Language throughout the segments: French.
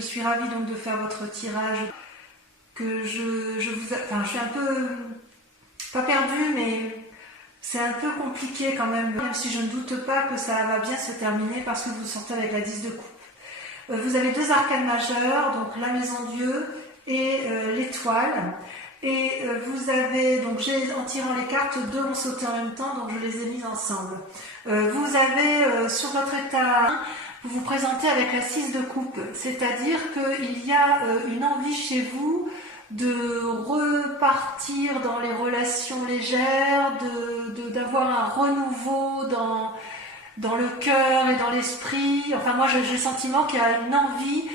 je suis ravie donc de faire votre tirage. Que je suis un peu, pas perdue, mais c'est un peu compliqué quand même si je ne doute pas que ça va bien se terminer parce que vous sortez avec la 10 de coupe. Vous avez deux arcanes majeures, donc la maison Dieu et l'étoile. Et vous avez, donc en tirant les cartes, deux ont sauté en même temps, donc je les ai mises ensemble. Vous avez sur votre état, vous vous présentez avec la 6 de coupe, c'est-à-dire qu'il y a une envie chez vous de repartir dans les relations légères, d'avoir un renouveau dans le cœur et dans l'esprit. Enfin, moi, j'ai le sentiment qu'il y a une envie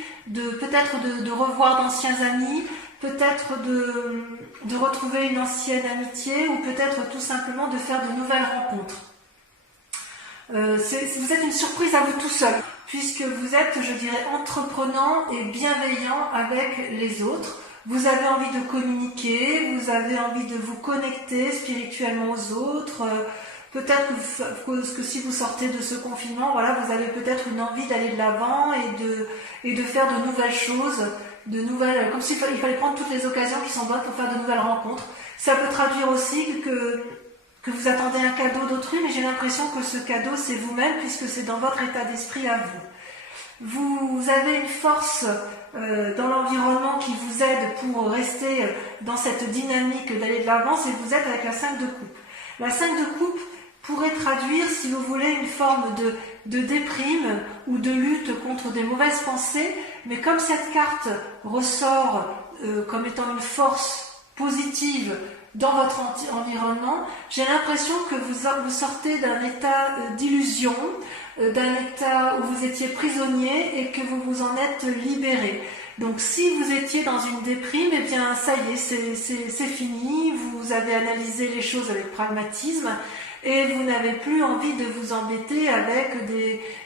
peut-être de revoir d'anciens amis, peut-être de retrouver une ancienne amitié, ou peut-être tout simplement de faire de nouvelles rencontres. Vous êtes une surprise à vous tout seul, puisque vous êtes, je dirais, entreprenant et bienveillant avec les autres. Vous avez envie de communiquer, vous avez envie de vous connecter spirituellement aux autres. Peut-être que si vous sortez de ce confinement, voilà, vous avez peut-être une envie d'aller de l'avant et de faire de nouvelles choses, comme s'il fallait prendre toutes les occasions qui sont bonnes pour faire de nouvelles rencontres. Ça peut traduire aussi que vous attendez un cadeau d'autrui, mais j'ai l'impression que ce cadeau c'est vous-même, puisque c'est dans votre état d'esprit à vous. Vous avez une force dans l'environnement qui vous aide pour rester dans cette dynamique d'aller de l'avant, et vous êtes avec la 5 de coupe. La 5 de coupe pourrait traduire, si vous voulez, une forme de déprime ou de lutte contre des mauvaises pensées, mais comme cette carte ressort comme étant une force positive dans votre environnement, j'ai l'impression que vous sortez d'un état d'illusion, d'un état où vous étiez prisonnier et que vous vous en êtes libéré. Donc si vous étiez dans une déprime, eh bien ça y est, c'est fini, vous avez analysé les choses avec pragmatisme et vous n'avez plus envie de vous embêter avec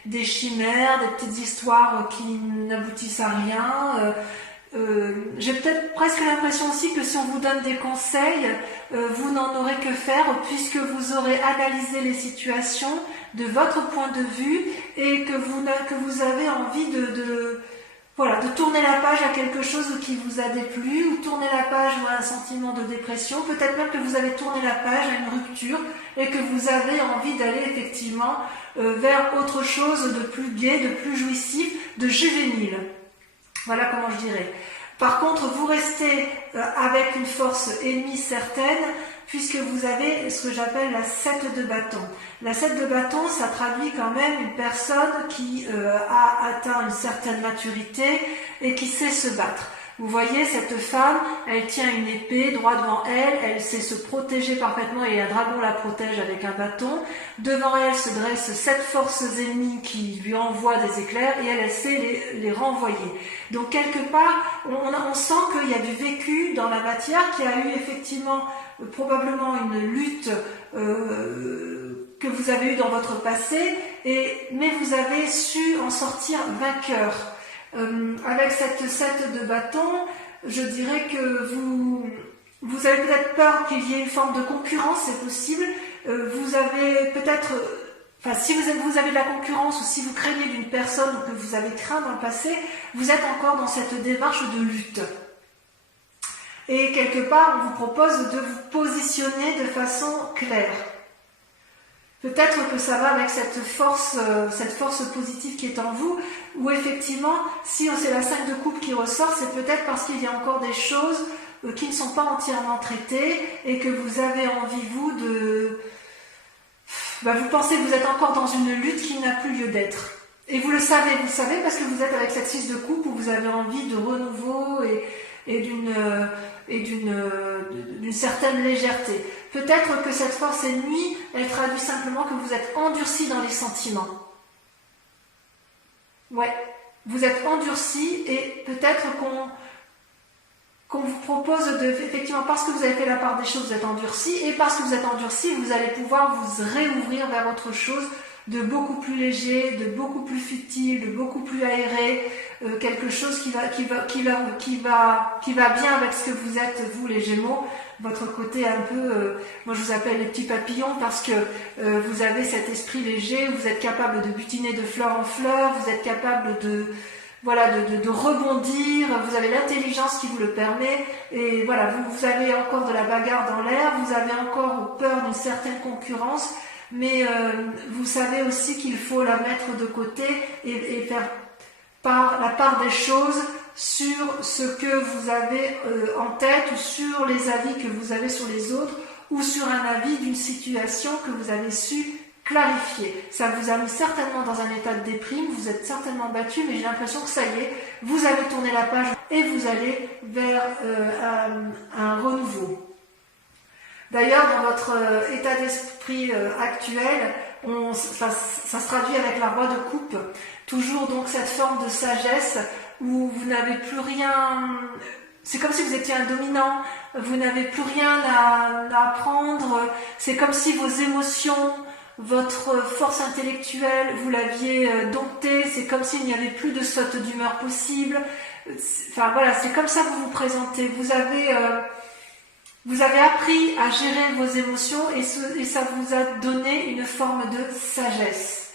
des chimères, des petites histoires qui n'aboutissent à rien. J'ai peut-être presque l'impression aussi que si on vous donne des conseils, vous n'en aurez que faire, puisque vous aurez analysé les situations de votre point de vue et que vous avez envie de tourner la page à quelque chose qui vous a déplu, ou tourner la page à un sentiment de dépression, peut-être même que vous avez tourné la page à une rupture et que vous avez envie d'aller effectivement vers autre chose de plus gai, de plus jouissif, de juvénile. Voilà comment je dirais. Par contre, vous restez avec une force ennemie certaine, puisque vous avez ce que j'appelle la 7 de bâton. La 7 de bâton, ça traduit quand même une personne qui a atteint une certaine maturité et qui sait se battre. Vous voyez, cette femme, elle tient une épée droit devant elle, elle sait se protéger parfaitement et un dragon la protège avec un bâton. Devant elle se dressent 7 forces ennemies qui lui envoient des éclairs et elle sait les renvoyer. Donc quelque part, on sent qu'il y a du vécu dans la matière, qu'il y a eu effectivement probablement une lutte que vous avez eue dans votre passé, mais vous avez su en sortir vainqueur. Avec cette 7 de bâton, je dirais que vous avez peut-être peur qu'il y ait une forme de concurrence, c'est possible. Vous avez peut-être, si vous avez de la concurrence, ou si vous craignez d'une personne que vous avez craint dans le passé, vous êtes encore dans cette démarche de lutte. Et quelque part, on vous propose de vous positionner de façon claire. Peut-être que ça va avec cette force positive qui est en vous, où effectivement, si c'est la 5 de coupe qui ressort, c'est peut-être parce qu'il y a encore des choses qui ne sont pas entièrement traitées et que vous avez envie, vous, vous pensez que vous êtes encore dans une lutte qui n'a plus lieu d'être. Et vous le savez parce que vous êtes avec cette 6 de coupe où vous avez envie de renouveau et d'une certaine légèreté. Peut-être que cette force ennemie, elle traduit simplement que vous êtes endurci dans les sentiments. Ouais, vous êtes endurci et peut-être qu'on vous propose effectivement, parce que vous avez fait la part des choses, vous êtes endurci, et parce que vous êtes endurci, vous allez pouvoir vous réouvrir vers autre chose de beaucoup plus léger, de beaucoup plus futile, de beaucoup plus aéré, quelque chose qui va bien avec ce que vous êtes, vous les Gémeaux, votre côté un peu, moi je vous appelle les petits papillons parce que vous avez cet esprit léger, vous êtes capable de butiner de fleur en fleur, vous êtes capable voilà, de rebondir, vous avez l'intelligence qui vous le permet, et voilà, vous avez encore de la bagarre dans l'air, vous avez encore peur d'une certaine concurrence, mais vous savez aussi qu'il faut la mettre de côté et faire la part des choses sur ce que vous avez en tête, ou sur les avis que vous avez sur les autres, ou sur un avis d'une situation que vous avez su clarifier. Ça vous a mis certainement dans un état de déprime, vous êtes certainement battu, mais j'ai l'impression que ça y est, vous avez tourné la page et vous allez vers un renouveau. D'ailleurs, dans votre état d'esprit actuel, ça se traduit avec la roi de coupe, toujours donc cette forme de sagesse où vous n'avez plus rien, c'est comme si vous étiez un dominant, vous n'avez plus rien à apprendre, c'est comme si vos émotions, votre force intellectuelle, vous l'aviez domptée, c'est comme s'il n'y avait plus de saute d'humeur possible. Enfin voilà, c'est comme ça que vous vous présentez. Vous avez appris à gérer vos émotions et ça vous a donné une forme de sagesse.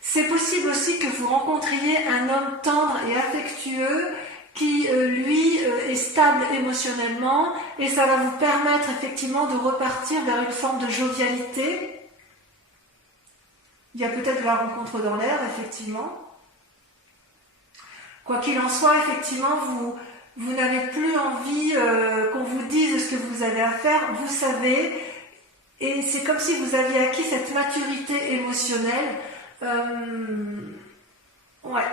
C'est possible aussi que vous rencontriez un homme tendre et affectueux qui, lui, est stable émotionnellement, et ça va vous permettre effectivement de repartir vers une forme de jovialité. Il y a peut-être de la rencontre dans l'air, effectivement. Quoi qu'il en soit, effectivement, vous n'avez plus envie qu'on vous dise ce que vous avez à faire, vous savez, et c'est comme si vous aviez acquis cette maturité émotionnelle. Ouais.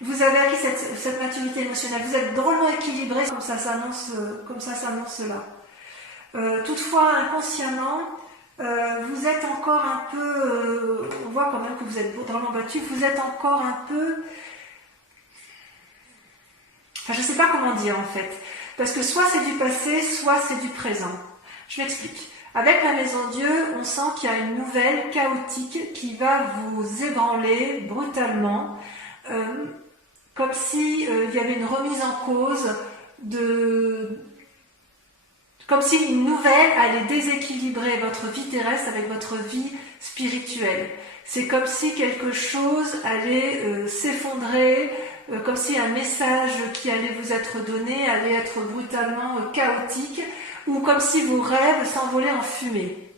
Vous avez acquis cette maturité émotionnelle, vous êtes drôlement équilibré, comme ça s'annonce là. Toutefois, inconsciemment, vous êtes encore un peu, on voit quand même que vous êtes drôlement battu, vous êtes encore un peu, enfin je ne sais pas comment dire en fait, parce que soit c'est du passé, soit c'est du présent. Je m'explique. Avec la Maison Dieu, on sent qu'il y a une nouvelle chaotique qui va vous ébranler brutalement, comme si il y avait une remise en cause comme si une nouvelle allait déséquilibrer votre vie terrestre avec votre vie spirituelle. C'est comme si quelque chose allait s'effondrer, comme si un message qui allait vous être donné allait être brutalement chaotique, ou comme si vos rêves s'envolaient en fumée.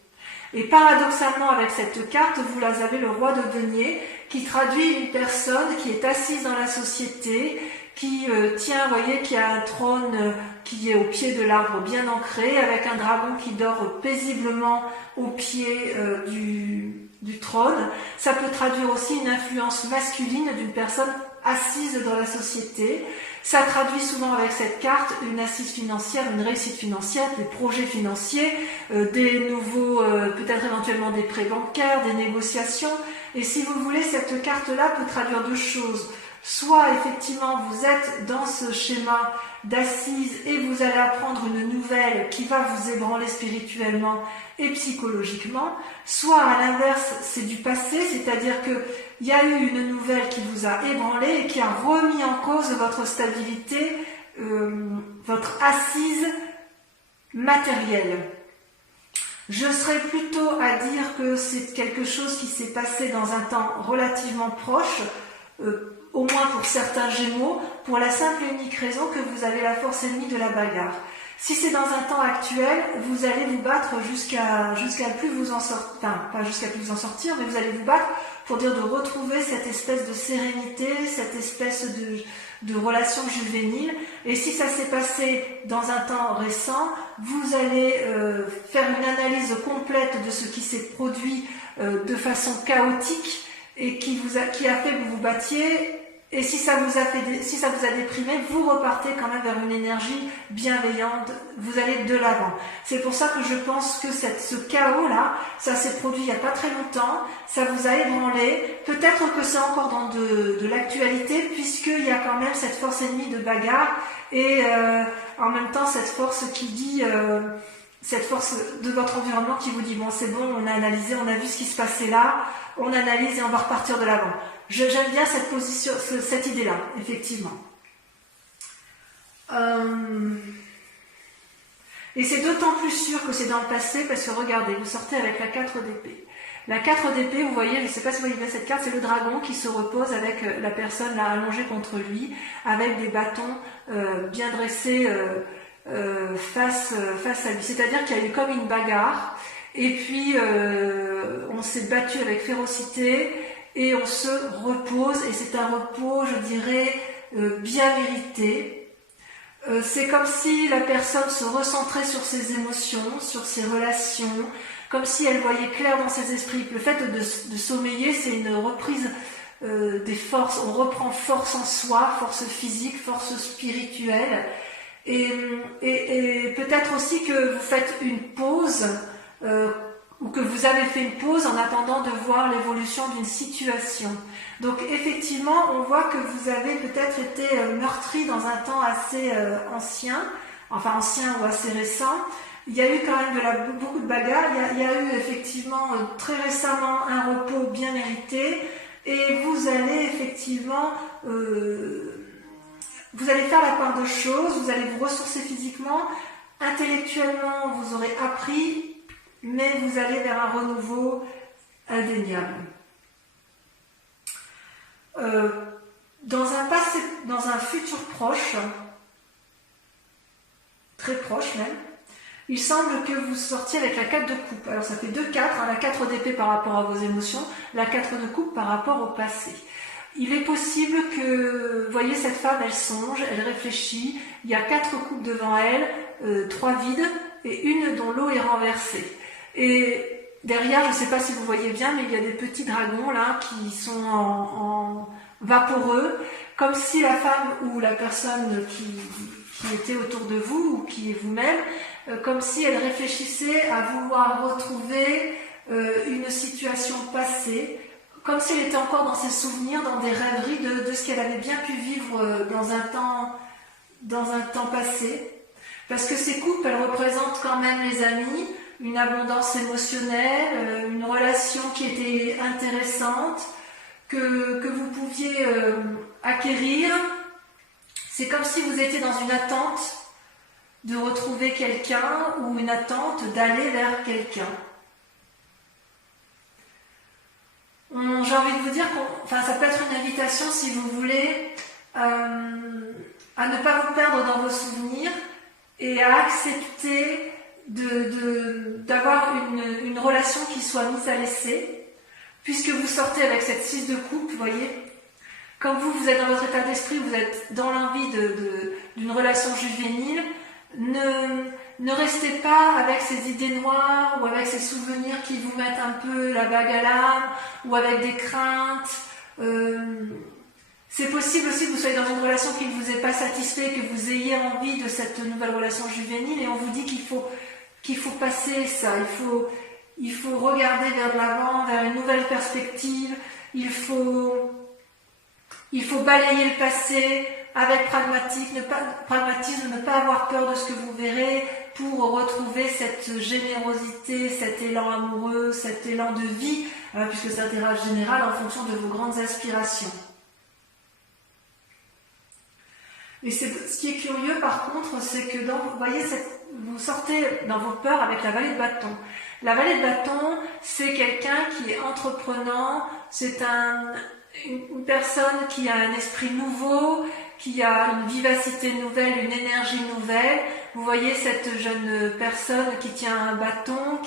Et paradoxalement, avec cette carte, vous avez le roi de denier, qui traduit une personne qui est assise dans la société, qui tient, vous voyez, qui a un trône qui est au pied de l'arbre bien ancré, avec un dragon qui dort paisiblement au pied du trône. Ça peut traduire aussi une influence masculine d'une personne assise dans la société. Ça traduit souvent avec cette carte une assise financière, une réussite financière, des projets financiers, des nouveaux, peut-être éventuellement des prêts bancaires, des négociations. Et si vous voulez, cette carte-là peut traduire deux choses. Soit effectivement vous êtes dans ce schéma d'assise et vous allez apprendre une nouvelle qui va vous ébranler spirituellement et psychologiquement, soit à l'inverse c'est du passé, c'est-à-dire qu'il y a eu une nouvelle qui vous a ébranlé et qui a remis en cause votre stabilité, votre assise matérielle. Je serais plutôt à dire que c'est quelque chose qui s'est passé dans un temps relativement proche, au moins pour certains Gémeaux, pour la simple et unique raison que vous avez la force ennemie de la bagarre. Si c'est dans un temps actuel, vous allez vous battre jusqu'à plus vous en sortir, enfin pas jusqu'à plus vous en sortir, mais vous allez vous battre pour dire de retrouver cette espèce de sérénité, cette espèce de relation juvénile. Et si ça s'est passé dans un temps récent, vous allez faire une analyse complète de ce qui s'est produit de façon chaotique et qui a fait que vous vous battiez. Et si ça vous a déprimé, vous repartez quand même vers une énergie bienveillante, vous allez de l'avant. C'est pour ça que je pense que ce chaos-là, ça s'est produit il n'y a pas très longtemps, ça vous a ébranlé, peut-être que c'est encore dans de l'actualité, puisqu'il y a quand même cette force ennemie de bagarre, et en même temps cette force qui dit, cette force de votre environnement qui vous dit, bon c'est bon, on a analysé, on a vu ce qui se passait là, on analyse et on va repartir de l'avant. J'aime bien cette position, cette idée-là, effectivement. Et c'est d'autant plus sûr que c'est dans le passé, parce que regardez, vous sortez avec la 4 d'épée. La 4 d'épée, vous voyez, je ne sais pas si vous voyez bien cette carte, c'est le dragon qui se repose avec la personne là allongée contre lui, avec des bâtons bien dressés face à lui. C'est-à-dire qu'il y a eu comme une bagarre, et puis on s'est battu avec férocité, et on se repose, et c'est un repos, je dirais, bien mérité. C'est comme si la personne se recentrait sur ses émotions, sur ses relations, comme si elle voyait clair dans ses esprits. Le fait de sommeiller, c'est une reprise des forces. On reprend force en soi, force physique, force spirituelle. Et peut-être aussi que vous faites une pause, ou que vous avez fait une pause en attendant de voir l'évolution d'une situation. Donc effectivement, on voit que vous avez peut-être été meurtri dans un temps assez ancien ou assez récent. Il y a eu quand même beaucoup de bagarres, il y a eu effectivement très récemment un repos bien mérité, et vous allez effectivement, vous allez faire la part de choses, vous allez vous ressourcer physiquement, intellectuellement vous aurez appris, mais vous allez vers un renouveau indéniable. Dans un futur proche, très proche même, il semble que vous sortiez avec la 4 de coupe. Alors ça fait 2-4, la 4 d'épée par rapport à vos émotions, la 4 de coupe par rapport au passé. Il est possible que, vous voyez, cette femme, elle songe, elle réfléchit, il y a 4 coupes devant elle, 3 vides et une dont l'eau est renversée. Et derrière, je ne sais pas si vous voyez bien, mais il y a des petits dragons là qui sont en vaporeux, comme si la femme ou la personne qui était autour de vous ou qui est vous-même, comme si elle réfléchissait à vouloir retrouver une situation passée, comme si elle était encore dans ses souvenirs, dans des rêveries de ce qu'elle avait bien pu vivre dans un temps passé. Parce que ces coupes, elles représentent quand même les amis, une abondance émotionnelle, une relation qui était intéressante, que vous pouviez acquérir. C'est comme si vous étiez dans une attente de retrouver quelqu'un ou une attente d'aller vers quelqu'un. J'ai envie de vous dire ça peut être une invitation, si vous voulez, à ne pas vous perdre dans vos souvenirs et à accepter d'avoir une relation qui soit mise à l'essai, puisque vous sortez avec cette 6 de coupe, vous voyez. Comme vous êtes dans votre état d'esprit, vous êtes dans l'envie d'une relation juvénile, ne restez pas avec ces idées noires ou avec ces souvenirs qui vous mettent un peu la bague à l'âme ou avec des craintes. C'est possible aussi que vous soyez dans une relation qui ne vous ait pas satisfait, que vous ayez envie de cette nouvelle relation juvénile, et on vous dit qu'il faut passer ça, il faut regarder vers l'avant, vers une nouvelle perspective, il faut balayer le passé avec pragmatisme, ne pas avoir peur de ce que vous verrez pour retrouver cette générosité, cet élan amoureux, cet élan de vie, puisque c'est un tirage général en fonction de vos grandes aspirations. Et ce qui est curieux par contre, c'est que vous voyez, vous sortez dans vos peurs avec la vallée de bâton. La vallée de bâton, c'est quelqu'un qui est entreprenant, c'est une personne qui a un esprit nouveau, qui a une vivacité nouvelle, une énergie nouvelle. Vous voyez cette jeune personne qui tient un bâton,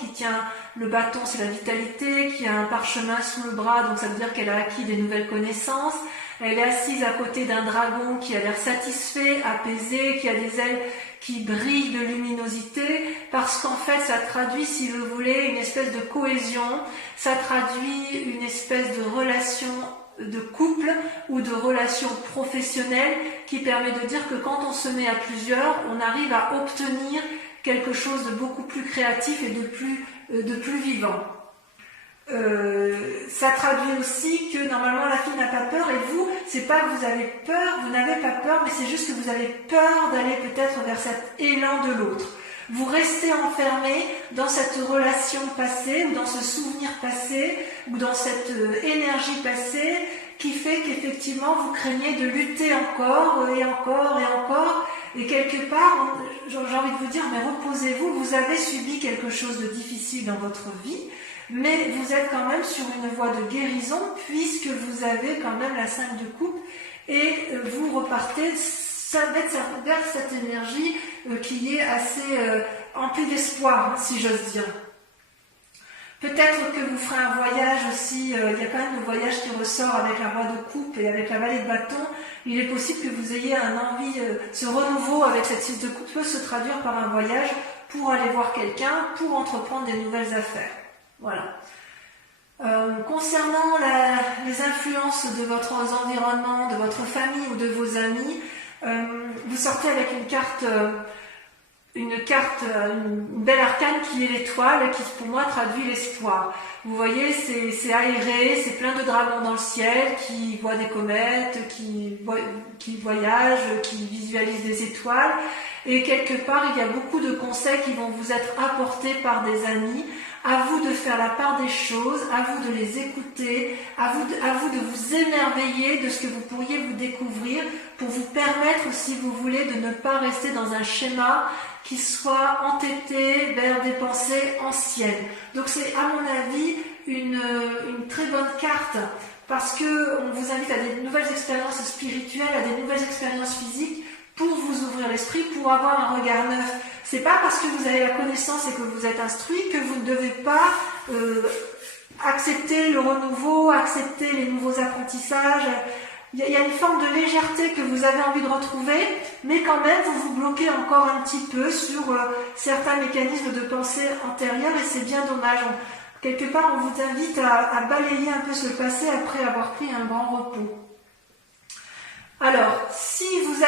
le bâton c'est la vitalité, qui a un parchemin sous le bras, donc ça veut dire qu'elle a acquis des nouvelles connaissances. Elle est assise à côté d'un dragon qui a l'air satisfait, apaisé, qui a des ailes qui brillent de luminosité, parce qu'en fait ça traduit, si vous voulez, une espèce de cohésion, ça traduit une espèce de relation de couple ou de relation professionnelle qui permet de dire que quand on se met à plusieurs, on arrive à obtenir quelque chose de beaucoup plus créatif et de plus vivant. Ça traduit aussi que normalement la fille n'a pas peur, et vous, c'est pas que vous avez peur, vous n'avez pas peur, mais c'est juste que vous avez peur d'aller peut-être vers cet élan de l'autre. Vous restez enfermé dans cette relation passée, ou dans ce souvenir passé, ou dans cette énergie passée, qui fait qu'effectivement vous craignez de lutter encore et encore et encore, et quelque part, j'ai envie de vous dire, mais reposez-vous, vous avez subi quelque chose de difficile dans votre vie, mais vous êtes quand même sur une voie de guérison puisque vous avez quand même la 5 de coupe et vous repartez vers cette énergie qui est assez emplie d'espoir, si j'ose dire. Peut-être que vous ferez un voyage aussi, il y a quand même le voyage qui ressort avec la roi de coupe et avec la vallée de bâton. Il est possible que vous ayez un envie, ce renouveau avec cette 6 de coupe peut se traduire par un voyage pour aller voir quelqu'un, pour entreprendre des nouvelles affaires. Voilà. Concernant les influences de votre environnement, de votre famille ou de vos amis, vous sortez avec une belle arcane qui est l'étoile, qui pour moi traduit l'espoir. Vous voyez, c'est aéré, c'est plein de dragons dans le ciel qui voient des comètes, qui voyagent, qui visualisent des étoiles. Et quelque part, il y a beaucoup de conseils qui vont vous être apportés par des amis. À vous de faire la part des choses, à vous de les écouter, à vous de vous émerveiller de ce que vous pourriez vous découvrir pour vous permettre, si vous voulez, de ne pas rester dans un schéma qui soit entêté vers des pensées anciennes. Donc c'est, à mon avis, une très bonne carte parce que on vous invite à des nouvelles expériences spirituelles, à des nouvelles expériences physiques pour vous ouvrir l'esprit, pour avoir un regard neuf. C'est pas parce que vous avez la connaissance et que vous êtes instruit que vous ne devez pas accepter le renouveau, accepter les nouveaux apprentissages. Il y a une forme de légèreté que vous avez envie de retrouver, mais quand même vous vous bloquez encore un petit peu sur certains mécanismes de pensée antérieurs et c'est bien dommage. Quelque part, on vous invite à balayer un peu ce passé après avoir pris un grand repos. Alors, si vous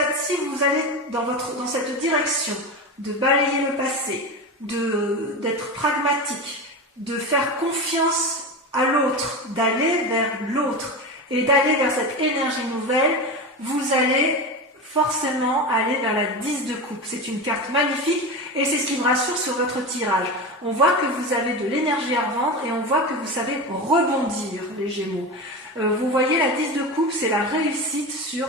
allez dans cette direction de balayer le passé, d'être pragmatique, de faire confiance à l'autre, d'aller vers l'autre et d'aller vers cette énergie nouvelle, vous allez forcément aller vers la 10 de coupe. C'est une carte magnifique et c'est ce qui me rassure sur votre tirage. On voit que vous avez de l'énergie à revendre et on voit que vous savez rebondir, les Gémeaux. Vous voyez, la 10 de coupe, c'est la réussite sur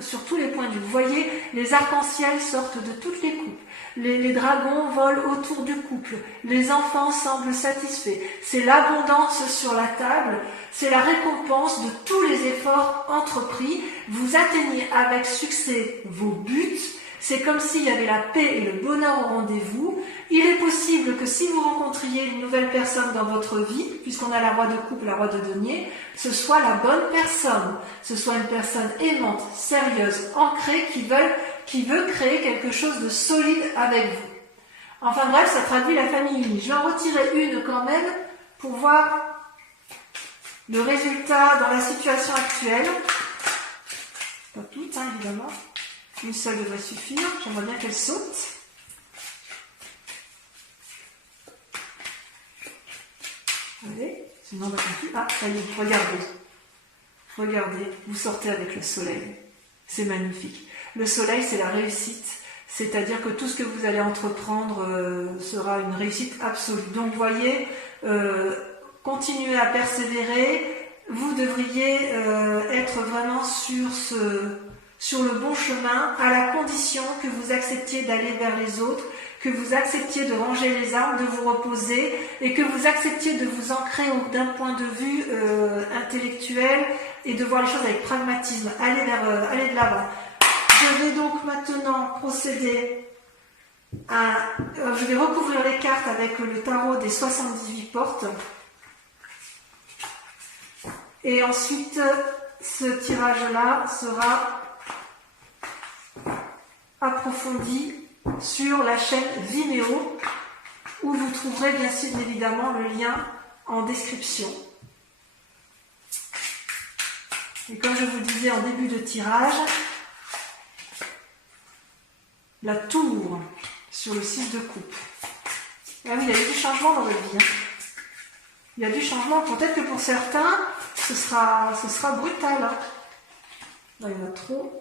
sur tous les points de vue. Vous voyez, les arcs-en-ciel sortent de toutes les coupes. Les dragons volent autour du couple. Les enfants semblent satisfaits. C'est l'abondance sur la table. C'est la récompense de tous les efforts entrepris. Vous atteignez avec succès vos buts. C'est comme s'il y avait la paix et le bonheur au rendez-vous. Il est possible que si vous rencontriez une nouvelle personne dans votre vie, puisqu'on a la roi de coupe, la roi de denier, ce soit la bonne personne. Ce soit une personne aimante, sérieuse, ancrée, qui veut créer quelque chose de solide avec vous. Enfin bref, ça traduit la famille unie. Je vais en retirer une quand même pour voir le résultat dans la situation actuelle. Pas toutes, hein, évidemment. Une seule devrait suffire. J'aimerais bien qu'elle saute. Allez, sinon on va continuer. Ah, ça y est, regardez. Regardez, vous sortez avec le soleil. C'est magnifique. Le soleil, c'est la réussite. C'est-à-dire que tout ce que vous allez entreprendre sera une réussite absolue. Donc, vous voyez, continuez à persévérer. Vous devriez être vraiment sur le bon chemin, à la condition que vous acceptiez d'aller vers les autres, que vous acceptiez de ranger les armes, de vous reposer, et que vous acceptiez de vous ancrer d'un point de vue intellectuel et de voir les choses avec pragmatisme. Allez de l'avant. Je vais donc maintenant procéder je vais recouvrir les cartes avec le tarot des 78 portes. Et ensuite, ce tirage-là sera approfondi sur la chaîne Vimeo, où vous trouverez bien évidemment le lien en description. Et comme je vous le disais en début de tirage, la tour sur le 6 de coupe. Ah oui, il y a eu du changement dans votre vie. Hein. Il y a du changement. Peut-être que pour certains, ce sera brutal. Hein. Là, il y en a trop.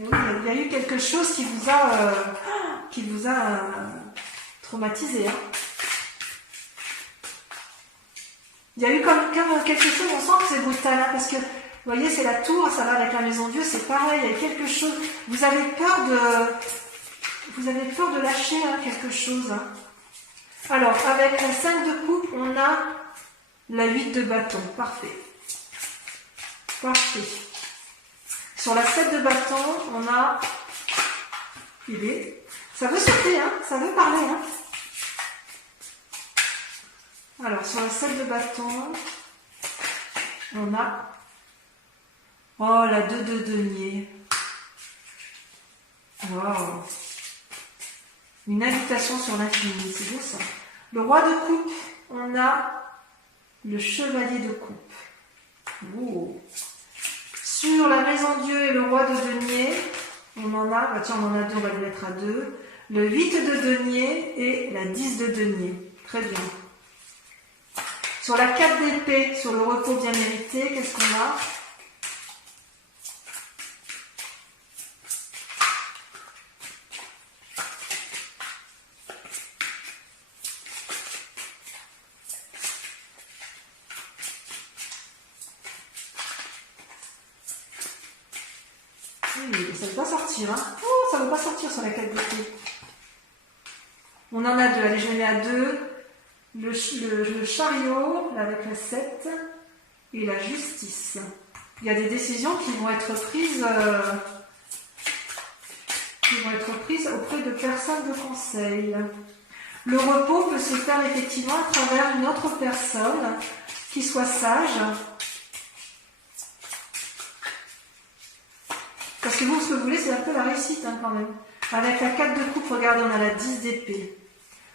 Et oui, il y a eu quelque chose qui vous a traumatisé. Hein. Il y a eu comme quelque chose, on sent que c'est brutal, hein, parce que, vous voyez, c'est la tour, ça va avec la maison Dieu, c'est pareil, il y a quelque chose, vous avez peur vous avez peur de lâcher quelque chose. Alors, avec la 5 de coupe, on a la 8 de bâton. Parfait. Parfait. Sur la 7 de bâton, on a... Ça veut sauter, ça veut parler. Alors, sur la 7 de bâton, on a... Oh, la 2 de denier. Wow. Une invitation sur l'infini, c'est beau ça. Le roi de coupe, on a le chevalier de coupe. Oh. Sur la maison Dieu et le roi de denier, on en a, tiens, on en a deux, on va le mettre à 2. Le 8 de denier et la 10 de denier. Très bien. Sur la 4 d'épée, sur le repos bien mérité, qu'est-ce qu'on a? Oui, ça ne veut pas sortir. Oh, ça ne veut pas sortir sur la 4 d'épée. On en a 2. Allez, je mets à 2. Le chariot, avec la 7, et la justice. Il y a des décisions qui vont être prises, auprès de personnes de conseil. Le repos peut se faire effectivement à travers une autre personne qui soit sage. Parce que vous, ce que vous voulez, c'est un peu la réussite quand même. Avec la 4 de coupe, regardez, on a la 10 d'épée.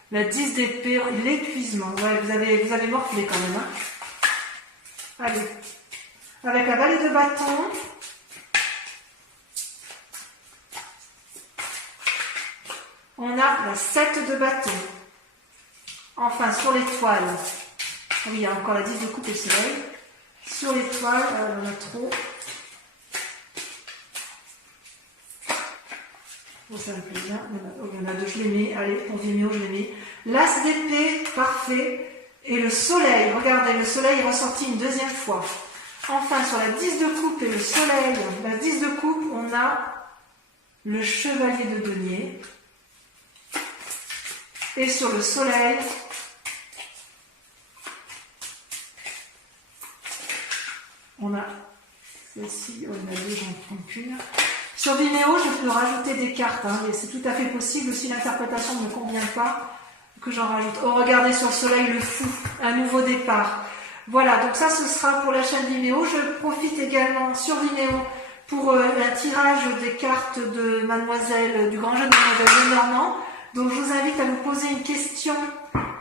La 10 d'épée, l'épuisement. Ouais, vous avez morflé quand même. Allez. Avec la vallée de bâton. On a la 7 de bâton. Enfin, sur l'étoile. Oui, il y a encore la 10 de coupe et le soleil. Sur l'étoile, on a trop. Bon, ça me plaît bien. Il y en a 2, je les mets. Allez, pour Vimeo, je les mets. L'as d'épée, parfait. Et le soleil, regardez, le soleil est ressorti une deuxième fois. Enfin, sur la 10 de coupe et le soleil, la 10 de coupe, on a le chevalier de denier. Et sur le soleil, on a celle-ci, on a 2, j'en prends qu'une. Sur Vimeo, je peux rajouter des cartes, et c'est tout à fait possible si l'interprétation ne me convient pas, que j'en rajoute. Oh, regardez sur le soleil, le fou, un nouveau départ. Voilà, donc ça, ce sera pour la chaîne Vimeo. Je profite également sur Vimeo pour un tirage des cartes de Mademoiselle, du grand jeu de Mademoiselle Lenormand. Donc, je vous invite à vous poser une question,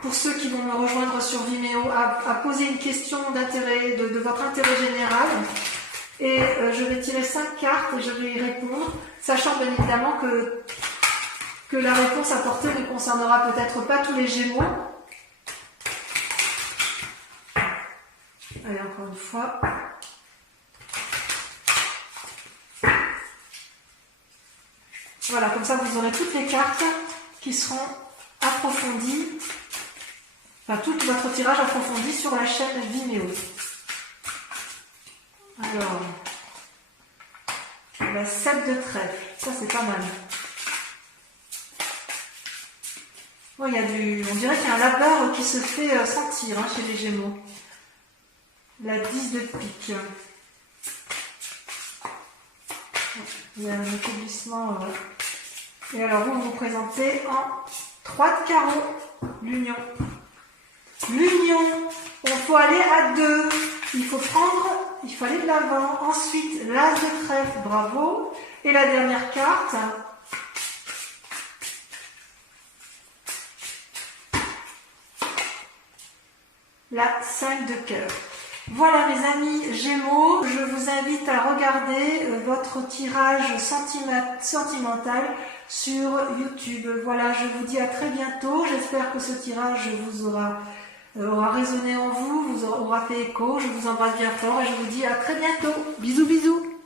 pour ceux qui vont me rejoindre sur Vimeo, à poser une question d'intérêt, de votre intérêt général. Et je vais tirer 5 cartes et je vais y répondre, sachant bien évidemment que la réponse apportée ne concernera peut-être pas tous les Gémeaux. Allez, encore une fois. Voilà, comme ça vous aurez toutes les cartes qui seront approfondies, enfin tout votre tirage approfondi sur la chaîne Vimeo. Alors, la 7 de trèfle, ça c'est pas mal. Oh, on dirait qu'il y a un labeur qui se fait sentir chez les Gémeaux. La 10 de pique. Il y a un établissement. Et alors vous vous présentez en 3 de carreau, l'union. L'union, il faut aller à 2. Il faut aller de l'avant. Ensuite, l'as de trèfle, bravo. Et la dernière carte. La 5 de cœur. Voilà mes amis Gémeaux, je vous invite à regarder votre tirage sentimental sur YouTube. Voilà, je vous dis à très bientôt. J'espère que ce tirage vous aura résonné en vous, vous aura fait écho. Je vous embrasse bien fort et je vous dis à très bientôt. Bisous bisous.